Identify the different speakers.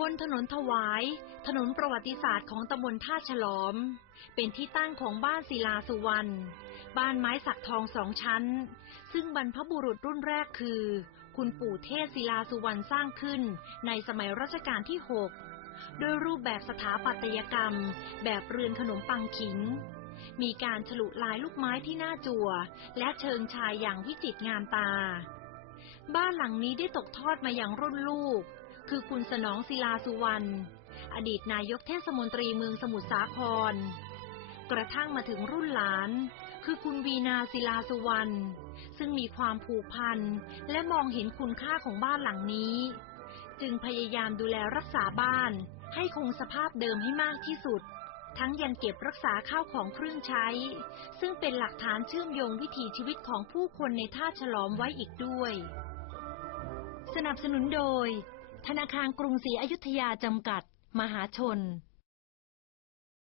Speaker 1: บนถนนถวาย ถนนประวัติศาสตร์ของตำบลท่าฉลอม เป็นที่ตั้งของบ้านศิลาสุวรรณ บ้านไม้สักทองสองชั้น ซึ่งบรรพบุรุษรุ่นแรกคือ คุณปู่เทศศิลาสุวรรณสร้างขึ้นในสมัยรัชกาลที่ 6 โดยรูปแบบสถาปัตยกรรม แบบเรือนขนมปังขิง มีการฉลุลายลูกไม้ที่หน้าจั่ว และเชิงชายอย่างวิจิตรงามตา บ้านหลังนี้ได้ตกทอดมาอย่างรุ่นลูก คือคุณสนองศิลาสุวรรณ อดีตนายกเทศมนตรีเมืองสมุทรสาคร กระทั่งมาถึงรุ่นหลาน คือคุณวีนาศิลาสุวรรณ ซึ่งมีความผูกพันและมองเห็นคุณค่าของบ้านหลังนี้ จึงพยายามดูแลรักษาบ้านให้คงสภาพเดิมให้มากที่สุด ทั้งยังเก็บรักษาข้าวของเครื่องใช้ ซึ่งเป็นหลักฐานเชื่อมโยงวิถีชีวิตของผู้คนในท่าฉลอมไว้อีกด้วย สนับสนุนโดย ธนาคารกรุงศรีอยุธยาจำกัด มหาชน